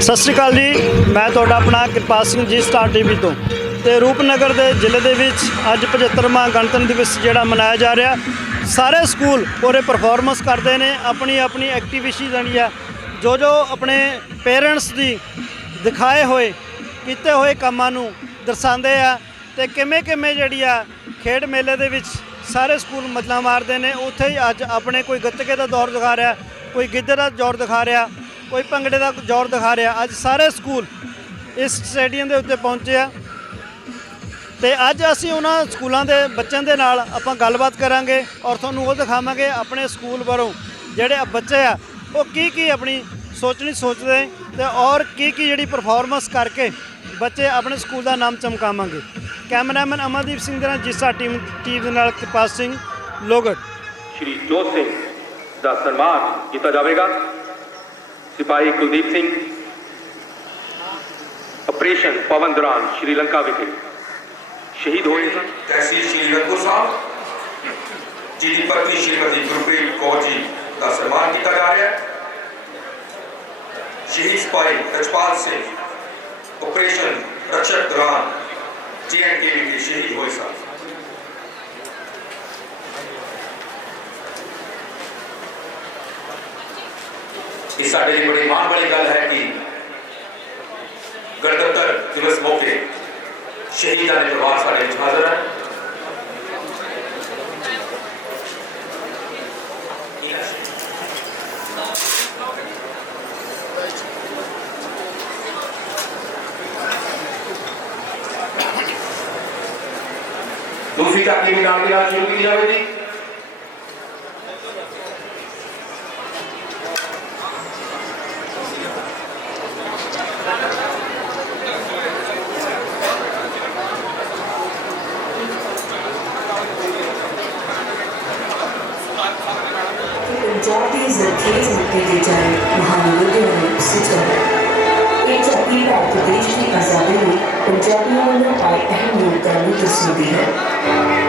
ਸਤਿ ਸ਼੍ਰੀ ਅਕਾਲ ਜੀ। ਮੈਂ ਤੁਹਾਡਾ ਆਪਣਾ ਕਿਰਪਾਲ ਸਿੰਘ ਜੀ ਸਟਾਰ ਟੀਵੀ ਤੋਂ। ਤੇ ਰੂਪਨਗਰ ਦੇ ਜ਼ਿਲ੍ਹੇ ਦੇ ਵਿੱਚ ਅੱਜ 75ਵਾਂ ਗਣਤੰਤਰ ਦਿਵਸ ਜਿਹੜਾ ਮਨਾਇਆ ਜਾ ਰਿਹਾ। ਸਾਰੇ ਸਕੂਲ ਪੂਰੇ ਪਰਫਾਰਮੈਂਸ ਕਰਦੇ ਨੇ ਆਪਣੀ ਆਪਣੀ ਐਕਟੀਵਿਟੀ ਜਿਹੜੀ ਆ। ਜੋ ਜੋ ਆਪਣੇ ਪੇਰੈਂਟਸ ਦੀ ਦਿਖਾਏ ਹੋਏ, ਕੀਤੇ ਹੋਏ ਕੰਮਾਂ ਨੂੰ ਦਰਸਾਉਂਦੇ ਆ। ਤੇ ਕਿਵੇਂ ਕਿਵੇਂ ਜਿਹੜੀ ਆ ਖੇਡ ਮੇਲੇ ਦੇ ਵਿੱਚ ਸਾਰੇ ਸਕੂਲ ਮਤਲਾ ਮਾਰਦੇ ਨੇ। ਉੱਥੇ ਹੀ ਅੱਜ ਆਪਣੇ ਕੋਈ ਗੱਤਕੇ ਦਾ ਦੌਰ ਦਿਖਾ ਰਿਹਾ, ਕੋਈ ਗਿੱਧੇ ਦਾ ਦੌਰ ਦਿਖਾ ਰਿਹਾ। ਕੋਈ ਭੰਗੜੇ ਦਾ ਜ਼ੋਰ ਦਿਖਾ ਰਿਹਾ। ਅੱਜ ਸਾਰੇ ਸਕੂਲ ਇਸ ਸਟੇਡੀਅਮ ਦੇ ਉੱਤੇ ਪਹੁੰਚੇ ਆ। ਤੇ ਅੱਜ ਅਸੀਂ ਉਹਨਾਂ ਸਕੂਲਾਂ ਦੇ ਬੱਚਿਆਂ ਦੇ ਨਾਲ ਆਪਾਂ ਗੱਲਬਾਤ ਕਰਾਂਗੇ ਔਰ ਤੁਹਾਨੂੰ ਉਹ ਦਿਖਾਵਾਂਗੇ ਆਪਣੇ ਸਕੂਲ ਵੱਲੋਂ ਜਿਹੜੇ ਬੱਚੇ ਆ, ਉਹ ਕੀ ਕੀ ਆਪਣੀ ਸੋਚਣੀ ਸੋਚਦੇ ਤੇ ਔਰ ਕੀ ਕੀ ਜਿਹੜੀ ਪਰਫਾਰਮੈਂਸ ਕਰਕੇ ਬੱਚੇ ਆਪਣੇ ਸਕੂਲ ਦਾ ਨਾਮ ਚਮਕਾਵਾਂਗੇ। ਕੈਮਰਾਮੈਨ ਅਮਰਦੀਪ ਸਿੰਘ ਦੇ ਨਾਲ ਜਿਸਾ ਟੀਮ ਟੀਮ ਦੇ ਨਾਲ ਕਿਰਪਾਲ ਸਿੰਘ ਲੋਗੜ। ਸ਼੍ਰੀ ਜੋਤ ਸਿੰਘ ਦਾ ਸਨਮਾਨ ਕੀਤਾ ਜਾਵੇਗਾ। सिपाही कुलदीप सिंह, ऑपरेशन पवन दौरान, श्रीलंका विखे शहीद हुए तहसील श्रीलंकुर साहब। जी पत्नी श्रीमती गुरप्रीत कौर जी का सम्मान किया जा रहा है, शहीद सिपाही रजपाल सिंह, ऑपरेशन रक्षक दौरान जे एंड के शहीद हुए सर। ਇਹ ਸਾਡੇ ਲਈ ਬੜੀ ਮਾਣ ਵਾਲੀ ਗੱਲ ਹੈ ਕਿ ਗਣਤੰਤਰ ਦਿਵਸ ਮੌਕੇ ਸ਼ਹੀਦਾਂ ਦੇ ਪਰਿਵਾਰ ਸਾਡੇ ਵਿੱਚ ਹਾਜ਼ਰ ਹੈ ਦੂਸਰੀ ਟਾਕੀ ਵੀ ਨਾਲ ਦੀ ਨਾਲ ਸ਼ੁਰੂ ਕੀਤੀ muito subir.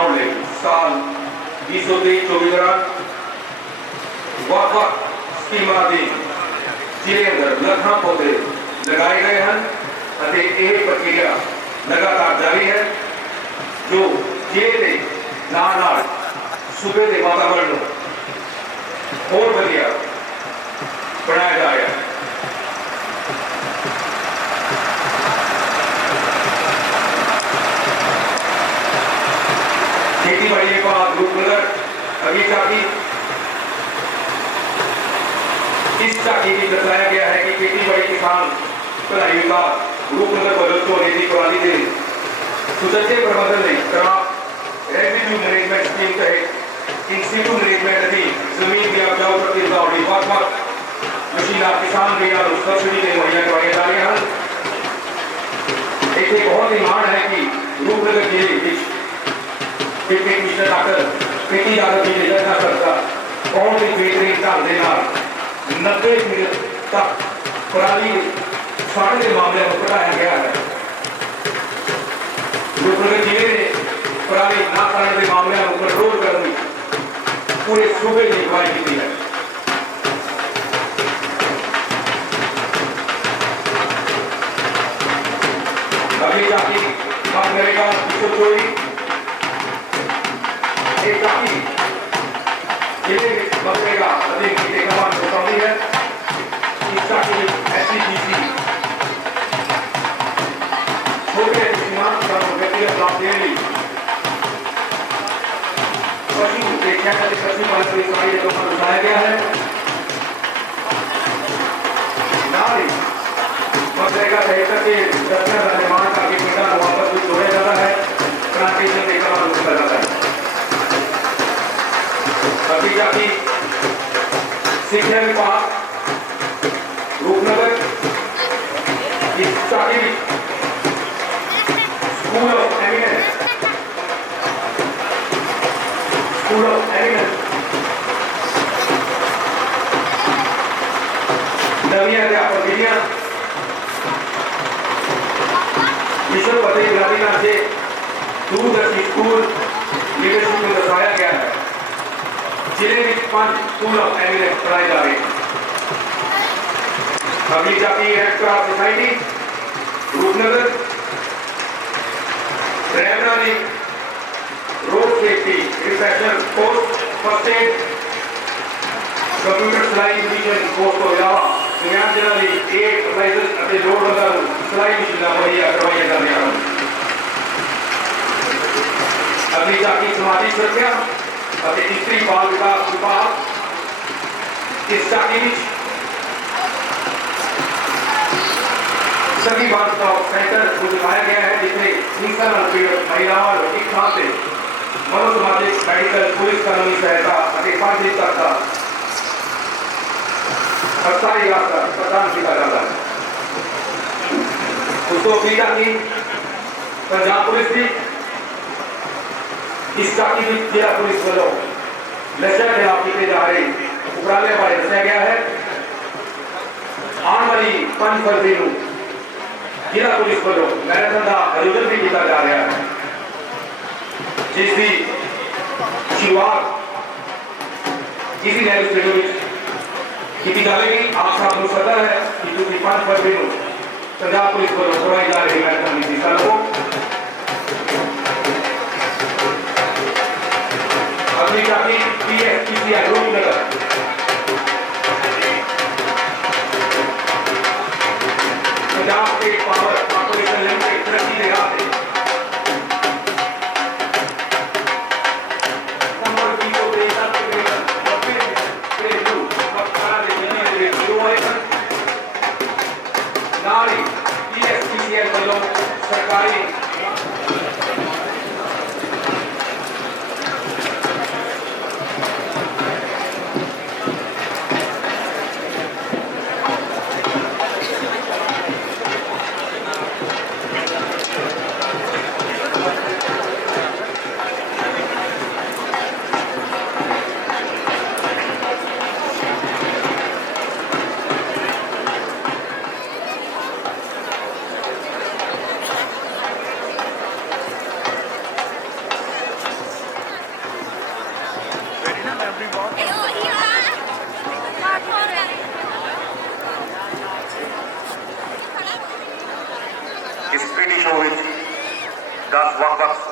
भाव लें साल बीस होते ही चौबीस दौरान वक्त वक्त स्कीम आदि ज़िले अंदर लखना पौधे लगाए गए हैं ਅਤੇ ਇਹ ਪ੍ਰਕਿਰਿਆ ਲਗਾਤਾਰ ਜਾਰੀ ਹੈ ਜੋ ਜ਼ਿਲ੍ਹੇ ਦੇ ਨਾਲ ਨਾਲ ਸੂਬੇ ਦੇ ਵਾਤਾਵਰਣ ਨੂੰ ਹੋਰ ਵਧੀਆ ਬਣਾਇਆ ਜਾ ਰਿਹਾ ਹੈ अब ये काफ़ी इस ताकि भी बताया गया है कि खेती बड़ी किसान कलाई का रूपनगर बदल को रेडी करवानी थी सुसज्जे प्रबंधन ने करा रेवेन्यू मैनेजमेंट स्कीम तहत इंस्टीट्यू मैनेजमेंट अधीन ज़मीन की उपजाऊ प्रतिभा और डिफाफा मशीना किसान बिना सब्सिडी के मुहैया करवाई जा रही हैं। एक बहुत ही मांग है कि रूपनगर ज़िले के कृषि आकर ਜੀ ਦੇ ਜਨਤਾ ਸਰਕਾਰ ਬਹੁਤ ਹੀ ਬਿਹਤਰੀਨ ਢੰਗ ਦੇ ਨਾਲ 90 ਮਿੰਟ ਤੱਕ ਪਰਾਲੀ ਫੜਨ ਦੇ ਮਾਮਲੇ ਨੂੰ ਘਟਾਇਆ ਗਿਆ ਹੈ ਰੂਪਨਗਰ ਜ਼ਿਲ੍ਹੇ ਨੇ ਪਰਾਲੀ ਨਾ ਫੜਨ ਦੇ ਮਾਮਲਿਆਂ ਨੂੰ ਕੰਟਰੋਲ ਕਰਨ ਲਈ ਪੂਰੇ ਸੂਬੇ ਦੀ ਅਗਵਾਈ ਕੀਤੀ ਹੈ अभी जाति बात करेगा विश्व चोरी ज़िले अधिक की कमान है इस जाति एसपीजीसी छोटे सीमांत व्यक्तिगत लाभ देने पशु देखा है पशु पालन की सारी जगहों पर बताया गया है नारी मनरेगा बेहतर के रचना का निर्माण को भी जोड़ा जाता है प्लांटेशन के काम होता जाता है अभी जाति शिक्षा विभाग Rupnagar school of eminence school of eminence अध्यापक ग्रामीण से दूरदर्शी स्कूल लीडरशिप में दर्शाया गया है। ਜਿਹਦੇ ਵਿੱਚ ਪੰਜ ਪੂਰਾ ਐਵੇਂ ਬਣਾਏ ਜਾਵੇ ਅਗਲੀ ਜਾਤੀ ਹੈ ਕਰਾ ਸੁਸਾਇਟੀ ਰੂਪਨਗਰ ਰਹਿਣਾ ਦੀ road safety infection course first aid, computer ਸਲਾਈ ਮਸ਼ੀਨ ਕੋਰਸ ਤੋਂ ਇਲਾਵਾ ਨਿਆਂ ਜਿਹੜਾ ਲਈ ਏਡ ਰਾਈਜ਼ਰ ਅਤੇ ਲੋਡ ਦਾ ਸਲਾਈ ਮਸ਼ੀਨ ਦਾ ਮੁਹੱਈਆ ਕਰਵਾਇਆ ਜਾਂਦੀਆਂ ਹਨ। ਅਗਲੀ ਜਾਤੀ ਸਮਾਜਿਕ ਸੁਰੱਖਿਆ अभिनेत्री बाल विकास विभाग इसका नीच सभी बाल सेंटर को दिखाया गया है जिसमें निशन और एक से मनोसामाजिक मेडिकल पुलिस कानूनी सहायता अधिकारी तक सरकारी रास्ता प्रदान किया जाता है उसको बीजा की पंजाब पुलिस की इसका की किया पुलिस वालों नशा खिलाफी के दायरे उपराले पर दसाया गया है आने वाली पाँच फरवरी को जिला पुलिस वालों मैराथन का आयोजन भी किया जा रहा है। जिसकी शुरुआत किसी नेहरू स्टेडियम में की जाएगी आप सबको पता है कि जो पाँच फरवरी को पंजाब पुलिस वालों करवाई जा रही मैराथन की दिशा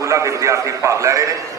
ਸਕੂਲਾਂ ਦੇ ਵਿਦਿਆਰਥੀ ਭਾਗ ਲੈ ਰਹੇ ਨੇ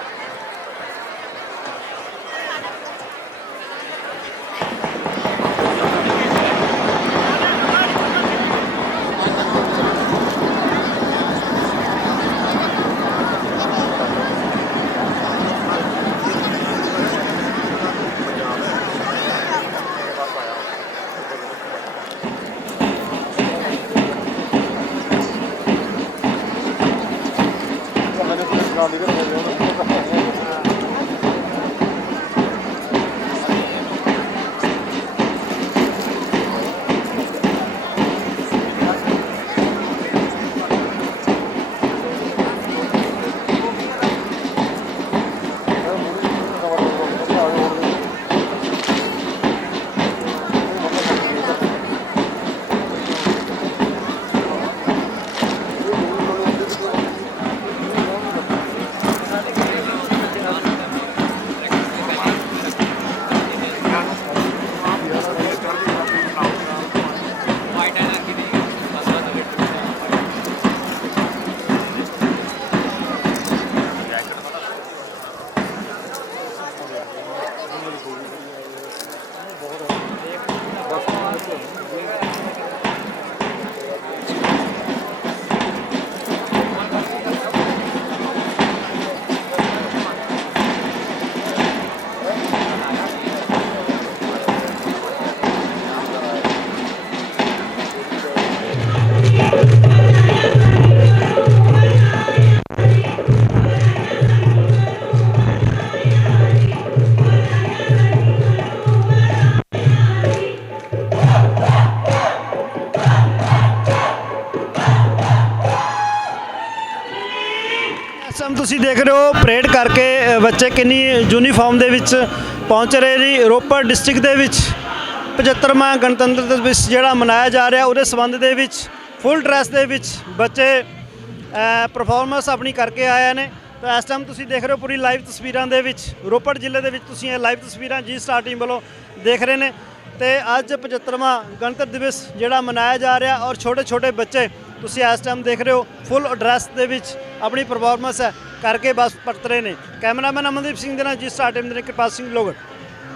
ਤੁਸੀਂ ਦੇਖ ਰਹੇ ਹੋ ਪਰੇਡ ਕਰਕੇ ਬੱਚੇ ਕਿੰਨੀ ਯੂਨੀਫਾਰਮ ਦੇ ਵਿੱਚ ਪਹੁੰਚ ਰਹੇ ਜੀ ਰੋਪੜ ਡਿਸਟ੍ਰਿਕਟ ਦੇ ਵਿੱਚ। 75ਵਾਂ ਗਣਤੰਤਰ ਦਿਵਸ ਜਿਹੜਾ ਮਨਾਇਆ ਜਾ ਰਿਹਾ, ਉਹਦੇ ਸੰਬੰਧ ਦੇ ਵਿੱਚ ਫੁੱਲ ਡਰੈਸ ਦੇ ਵਿੱਚ ਬੱਚੇ ਪਰਫਾਰਮੈਂਸ ਆਪਣੀ ਕਰਕੇ ਆਏ ਨੇ। ਤਾਂ ਇਸ ਟਾਈਮ ਤੁਸੀਂ ਦੇਖ ਰਹੇ ਹੋ ਪੂਰੀ ਲਾਈਵ ਤਸਵੀਰਾਂ ਦੇ ਵਿੱਚ, ਰੋਪੜ ਜ਼ਿਲ੍ਹੇ ਦੇ ਵਿੱਚ ਤੁਸੀਂ ਇਹ ਲਾਈਵ ਤਸਵੀਰਾਂ ਜੀ ਸਟਾਰ ਟੀਮ ਵੱਲੋਂ ਦੇਖ ਰਹੇ ਨੇ। ਤੇ ਅੱਜ 75ਵਾਂ ਗਣਤੰਤਰ ਦਿਵਸ ਜਿਹੜਾ ਮਨਾਇਆ ਜਾ ਰਿਹਾ ਔਰ ਛੋਟੇ ਛੋਟੇ ਬੱਚੇ ਤੁਸੀਂ ਇਸ ਟਾਈਮ ਦੇਖ ਰਹੇ ਹੋ ਫੁੱਲ ਡਰੈਸ ਦੇ ਵਿੱਚ ਆਪਣੀ ਪਰਫਾਰਮੈਂਸ ਹੈ, ਕਰਕੇ ਬਸ ਪਰਤ ਰਹੇ ਨੇ। ਕੈਮਰਾਮੈਨ ਅਮਨਦੀਪ ਸਿੰਘ ਦੇ ਨਾਲ ਜੀ ਸਟਾਰ ਟੀਮ ਦੇ ਨਾਲ ਕਿਰਪਾਲ ਸਿੰਘ ਲੋਗੜ